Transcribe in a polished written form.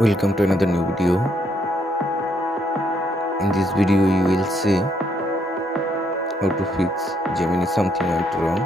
Welcome to another new video. In this video you will see how to fix Gemini something went wrong.